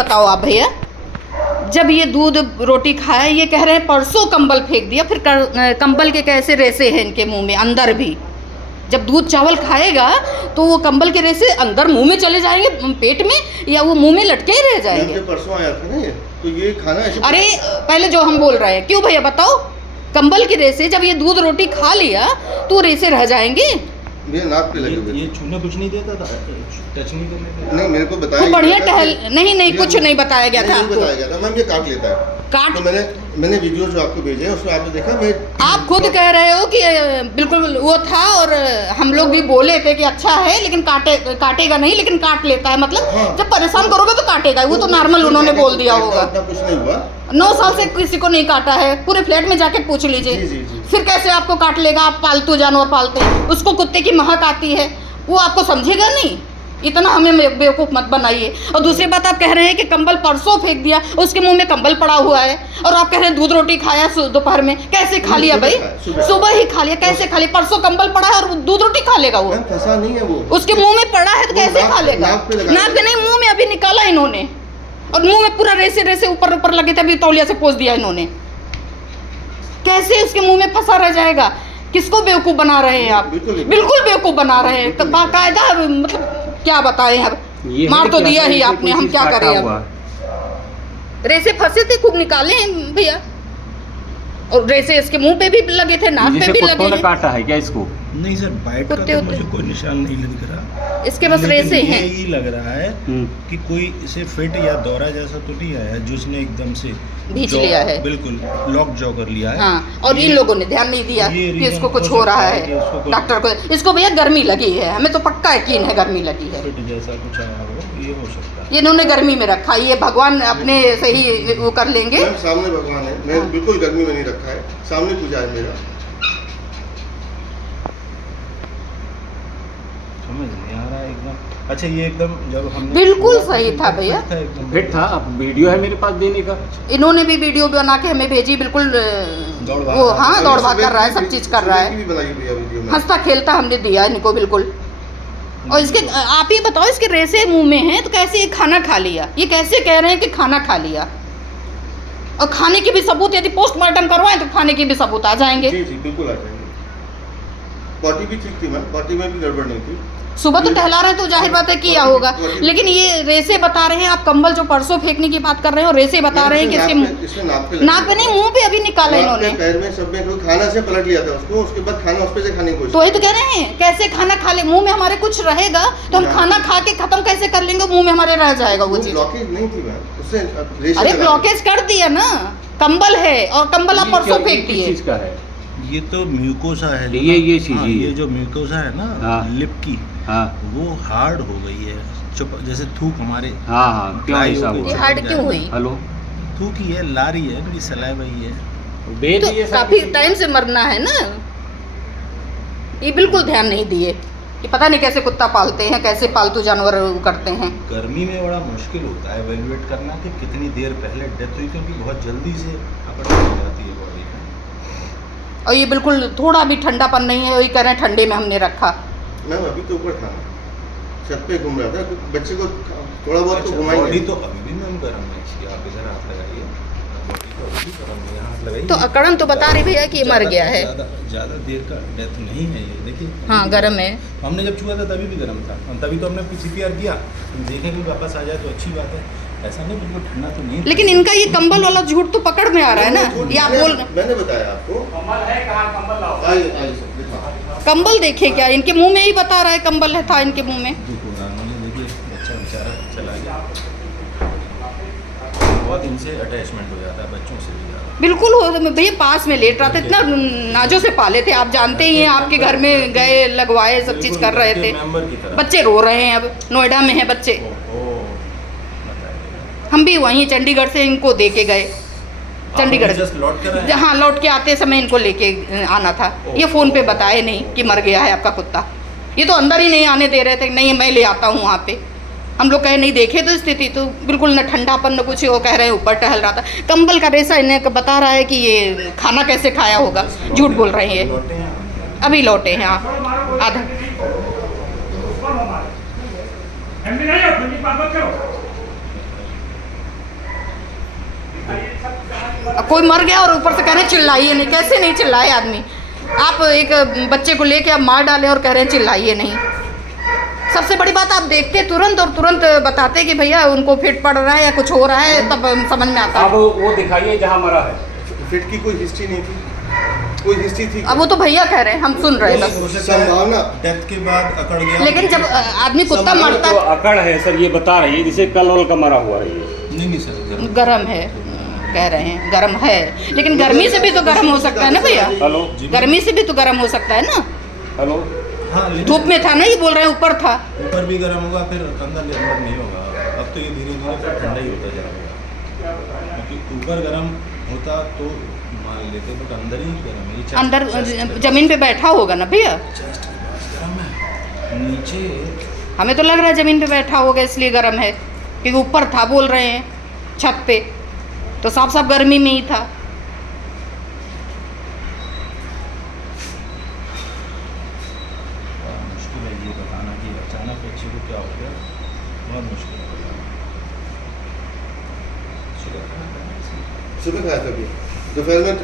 बताओ आप भैया, जब ये दूध रोटी खाए, ये कह रहे हैं परसों कंबल फेंक दिया, फिर कंबल के कैसे रेसे हैं इनके मुंह में अंदर भी। जब दूध चावल खाएगा तो वो कंबल के रेसे अंदर मुंह में चले जाएंगे पेट में, या वो मुंह में लटके ही रह जाएंगे। परसों आया था ना ये, तो ये खाना ऐसे अरे पहले जो हम बोल रहे हैं, क्यों भैया बताओ, कंबल के रेसे जब ये दूध रोटी खा लिया तो रेसे रह जाएंगे। मेरे नाक पे लगे हुए। ये छूने कुछ नहीं देता था, टच नहीं करने देता। नहीं, मेरे को बताया वो बढ़िया टहल नहीं कुछ नहीं बताया गया था आपको। बताया गया था मैम, ये काट लेता है काट तो मैंने वीडियो जो आपको भेजे हैं उसमें आपने देखा। मैं आप खुद कह रहे हो कि बिल्कुल वो था, और हम लोग भी बोले थे कि अच्छा है लेकिन काटेगा नहीं, लेकिन काट लेता है। मतलब हाँ। जब परेशान करोगे तो काटेगा, वो तो नॉर्मल उन्होंने बोल दिया होगा। कुछ नहीं हुआ, 9 साल से किसी को नहीं काटा है, पूरे फ्लैट में जाके पूछ लीजिए। जी। फिर कैसे आपको काट लेगा? आप पालतू जानवर पालते हैं, उसको कुत्ते की महक आती है, वो आपको समझेगा नहीं। इतना हमें बेवकूफ़ मत बनाइए। और दूसरी बात, आप कह रहे हैं कि कंबल परसों फेंक दिया, उसके मुंह में कंबल पड़ा हुआ है, और आप कह रहे हैं दूध रोटी खाया दोपहर में। कैसे खा लिया भाई? सुबह ही खा लिया, कैसे खा लिया? परसों कंबल पड़ा है और दूध रोटी खा लेगा वो? फंसा नहीं है वो, उसके मुंह में पड़ा है तो कैसे खा लेगा? नाक पे नहीं, मुंह में अभी निकाला इन्होंने, और मुंह में पूरा रेसे रेसे ऊपर लगे थे, अभी तौलिया से पोंछ दिया इन्होंने। कैसे उसके मुंह में फंसा रह जाएगा? किसको बेवकूफ़ बना रहे हैं आप? बिल्कुल बेवकूफ़ बना रहे हैं, तो बाकायदा। मतलब क्या बताएं, अब मार तो दिया ही आपने, हम क्या करें अब। रेसे फंसे थे, खूब निकाले हैं भैया, और रेसे इसके मुंह पे भी लगे थे, नाक पे भी लगे हैं। काटा है क्या इसको? नहीं सर, बाइट का तो मुझे कोई निशान नहीं दिख रहा, इसके बस रेसे हैं। यही लग रहा है कि कोई इसे फिट या दौरा जैसा तो नहीं आया जिसने एकदम से भींच लिया है, बिल्कुल लॉक जॉ कर लिया है। हाँ, और इन लोगों ने ध्यान नहीं दिया कि इसको कुछ हो रहा है। डॉक्टर को इसको भैया गर्मी लगी है, हमें तो पक्का यकीन है गर्मी लगी है। फिट जैसा कुछ आया हो, ये हो सकता है। ये इन्होंने गर्मी में रखा, ये भगवान अपने से ही वो कर लेंगे। सामने भगवान है, मैं बिल्कुल गर्मी में नहीं रखा है, सामने पूजा है मेरा। समझ नहीं आ रहा है एकदम। अच्छा, ये एकदम जब हमने बिल्कुल सही था भैया, फिट था। अब वीडियो है मेरे पास देने का। इन्होंने भी वीडियो बना के हमें भेजी, बिल्कुल वो हाँ दौड़ भाग कर रहा है, सब चीज़ कर रहा है, हंसता खेलता हमने दिया इनको बिल्कुल। और इसके आप ये बताओ, इसके रेसे मुंह में हैं तो कैसे ये खाना खा लिया? ये कैसे कह रहे हैं कि खाना खा लिया? और खाने के भी सबूत, यदि पोस्टमार्टम करवाएं तो खाने के भी सबूत आ जाएंगे। जी बिल्कुल आ जाएंगे। पॉटी भी ठीक थी मैम, पॉटी में भी गड़बड़ नहीं थी। सुबह तो टहला रहे हैं तो जाहिर बात है किया होगा, लेकिन ये रेसे बता रहे हैं। आप कंबल जो परसों फेंकने की बात कर रहे हो, रेसे बता रहे हैं कि इसके नाक पे नहीं, मुंह पे अभी निकाला इन्होंने, पैर में, सब में। खाना से पलट लिया था उसको, उसके बाद खाना उस पे से खाने की कोशिश। तो वही तो कह रहे हैं, कैसे खाना खा ले? मुंह में हमारे कुछ रहेगा तो हम खाना खा के खत्म कैसे कर लेंगे? मुंह में हमारे रह जाएगा वो चीज। ब्लॉकेज नहीं थी मैम, उससे अरे ब्लॉकेज कर दिया ना, कंबल है, और कंबल आप परसों फेंक दिए। ये तो म्यूकोसा है, ये चीज, ये जो म्यूकोसा है ना, लिप की, वो हार्ड हो गई है, जैसे थूक हमारे। क्यों ऐसा हुआ? ये हार्ड क्यों हुई? हेलो, थूक ही है, लारी है, इनकी सलाइवा ही है। तो काफी टाइम से मरना है ना। ये बिल्कुल ध्यान नहीं दिए कि पता नहीं कैसे कुत्ता पालते हैं, कैसे पालतू जानवर करते हैं। गर्मी में बड़ा मुश्किल होता है एवेल्युएट करना कि कितनी देर पहले डेथ हुई, क्योंकि बहुत जल्दी से अपट हो जाती है बॉडी में। और ये बिल्कुल थोड़ा भी ठंडापन नहीं है, वही कह रहे हैं ठंडे में हमने रखा। मैम अभी तो ऊपर था, छत पे घूम रहा था, बच्चे को थोड़ा बहुत तो घुमाएंगे। बॉडी तो अभी भी मैम गर्म है इसकी, आप इधर हाथ लगाइए, बॉडी तो अभी भी गर्म है, हाथ लगाइए। तो अकड़न तो बता रही भैया कि ये मर गया है। ज़्यादा देर का डेथ नहीं है ये, देखिए। हाँ गर्म है, हमने जब छुआ था तभी भी गर्म था, तभी तो हमने CPR किया, देखें कि वापस आ जाए तो अच्छी बात है। ऐसा नहीं बिल्कुल ठंडा तो नहीं। लेकिन इनका ये कंबल वाला झूठ तो पकड़ में आ रहा है ना। ये आप बोल, मैंने बताया आपको कंबल है, कहाँ कंबल लाओ? कंबल देखे क्या? इनके मुंह में ही बता रहा है कंबल है, था इनके मुंह में। देखिए बच्चा बेचारा चला गया, बहुत इनसे अटैचमेंट हो जाता है, बच्चों से भी ज़्यादा। बिल्कुल हो भैया, पास में लेट रहा था, इतना नाजों से पाले थे, आप जानते ही हैं। आपके घर में गए, लगवाए, सब चीज़ कर रहे थे, बच्चे रो रहे हैं। अब नोएडा में है बच्चे, हम भी वहीं चंडीगढ़ से इनको दे के गए। चंडीगढ़ जहाँ लौट के आते समय इनको लेके आना था। ये फ़ोन पे बताए नहीं कि मर गया है आपका कुत्ता। ये तो अंदर ही नहीं आने दे रहे थे, नहीं मैं ले आता हूँ वहाँ पे। हम लोग कहे नहीं देखे तो स्थिति तो बिल्कुल न ठंडापन न कुछ, वो कह रहे हैं ऊपर टहल रहा था। कंबल का रेसा इन्हें बता रहा है कि ये खाना कैसे खाया होगा। झूठ बोल रहे हैं ये, अभी लौटे हैं आप आधा। कोई मर गया और ऊपर से कह रहे हैं चिल्लाइए नहीं। कैसे नहीं चिल्लाए आदमी? आप एक बच्चे को लेके आप मार डाले और कह रहे हैं चिल्लाइए नहीं। सबसे बड़ी बात, आप देखते तुरंत और तुरंत बताते कि भैया उनको फिट पड़ रहा है या कुछ हो रहा है, तब समझ में आता अब है। वो दिखाइए जहाँ मरा है। फिट की कोई हिस्ट्री नहीं थी, कोई हिस्ट्री थी? अब वो तो भैया कह रहे हैं, हम सुन रहे हैं बस। हो सकता है संभावना डेथ के बाद अकड़ गया। लेकिन जब आदमी कुत्ता मरता तो है, अकड़ है सर, ये बता रही है जिसे कल वल का मरा हुआ है ये। नहीं सर, गरम है कह रहे हैं, गरम है, लेकिन गर्मी से भी तो गरम हो सकता है ना भैया। हेलो गर्मी से भी तो गरम हो सकता है ना। हेलो, हाँ लेकिन धूप में था ना, ये बोल रहे हैं ऊपर था। ऊपर भी गर्म होगा, फिर अंदर नहीं होगा। अब तो ये धीरे धीरे फिर ठंडा ही होता जाएगा, क्योंकि ऊपर गर्म होता तो मान लेते, बट अंदर ही गर्म है। ये chest- अंदर chest के जमीन पे बैठा होगा ना भैया। पास- chest के पास गर्म है, नीचे हमें तो लग रहा है जमीन पे बैठा होगा इसलिए गर्म है, क्योंकि ऊपर था बोल रहे हैं छत पे, तो साफ साफ गर्मी में ही था। बहुत मुश्किल है ये बताना कि अचानक बच्चे को क्या हो गया, बहुत मुश्किल है बताना। सुबह खाया था अभी, दोपहर में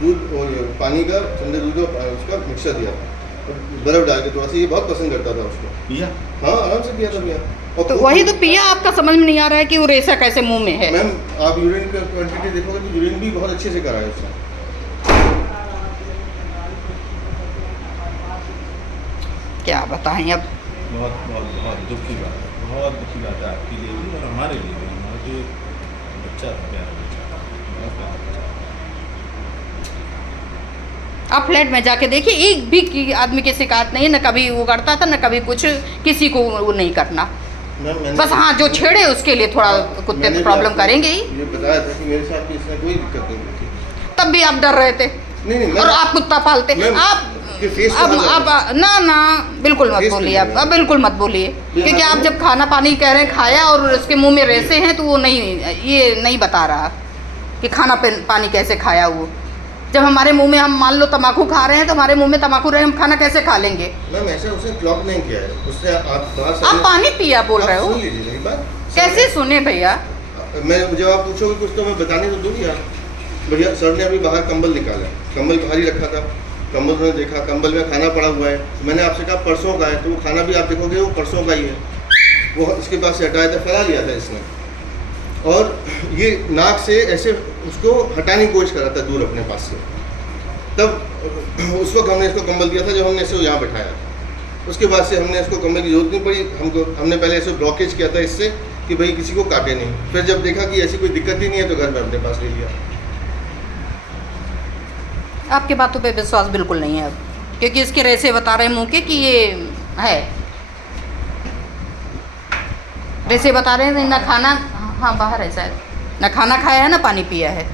दूध और पानी का, ठंडे दूध और उसका मिक्सर दिया था, और बर्फ डाल के थोड़ा सा। ये बहुत पसंद करता था उसको। पिया हाँ, आराम से दिया था भैया। और तो वही तो पिया, आपका समझ में नहीं आ रहा है कि वो रेशा कैसे मुंह में है। मैम, आप यूरिन का क्वांटिटी देखोगे तो यूरिन भी बहुत अच्छे से करा है उसने। क्या बताएं अब। बहुत बहुत बहुत दुख की बात है, बहुत दुख की बात है आपके लिए भी और हमारे लिए भी। हमारा तो एक बच्चा था, प्यारा बच्चा, बहुत प्यारा बच्चा। आप फ्लैट में जाके देखिए, एक भी आदमी की शिकायत नहीं है, न कभी वो करता था न कभी कुछ, किसी को वो नहीं करना। मैम, मैंने बस हाँ, जो छेड़े उसके लिए थोड़ा कुत्ते मैंने तो भी प्रॉब्लम आपको करेंगे ही। ये बताया था कि मेरे साथ भी इसने कोई दिक्कत नहीं थी। तब भी आप डर रहे थे, नहीं, और आप कुत्ता पालते। मैम, आप कि फेस अब कहाँ जा आप ना बिल्कुल मत फेस बोलिए, नहीं आप है। अब बिल्कुल मत बोलिए, क्योंकि आप जब खाना पानी कह रहे हैं खाया और उसके मुंह में रेसे हैं, तो वो नहीं, ये नहीं बता रहा कि खाना पानी कैसे खाया वो। जब हमारे मुंह में, हम मान लो तम्बाकू खा रहे हैं, तो हमारे मुंह में तम्बाकू रहे, हम खाना कैसे खा लेंगे? मैम, ऐसे उसने क्लॉक नहीं किया है, उससे आप पानी पिया बोल रहे हो, सुन लीजिए मेरी बात। कैसे सुने भैया? मैं जब आप पूछोगे कुछ तो मैं बताने तो दूंगी यार। भैया, सर ने अभी बाहर कंबल निकाला, कंबल बाहर ही रखा था, कंबल उन्होंने देखा, कंबल में खाना पड़ा हुआ है। मैंने आपसे कहा परसों का है, तो वो खाना भी आप देखोगे वो परसों का ही है। वो इसके पास से हटाया था, फैला लिया था इसने, और ये नाक से ऐसे उसको हटाने की कोशिश कर रहा था दूर अपने पास से। तब उस वक्त हमने इसको कंबल दिया था जब हमने इसको यहाँ बैठाया। उसके बाद से हमने इसको कंबल की जरूरत नहीं पड़ी। हमने पहले ऐसे ब्लॉकेज किया था इससे कि भाई किसी को काटे नहीं। फिर जब देखा कि ऐसी कोई दिक्कत ही नहीं है तो घर में अपने पास ले लिया। आपकी बातों पे विश्वास बिल्कुल नहीं है अब, क्योंकि इसके रेसे बता रहे हैं मुँह के कि ये है, रेसे बता रहे हैं ना खाना, हाँ बाहर है शायद, ना खाना खाया है ना पानी पिया है।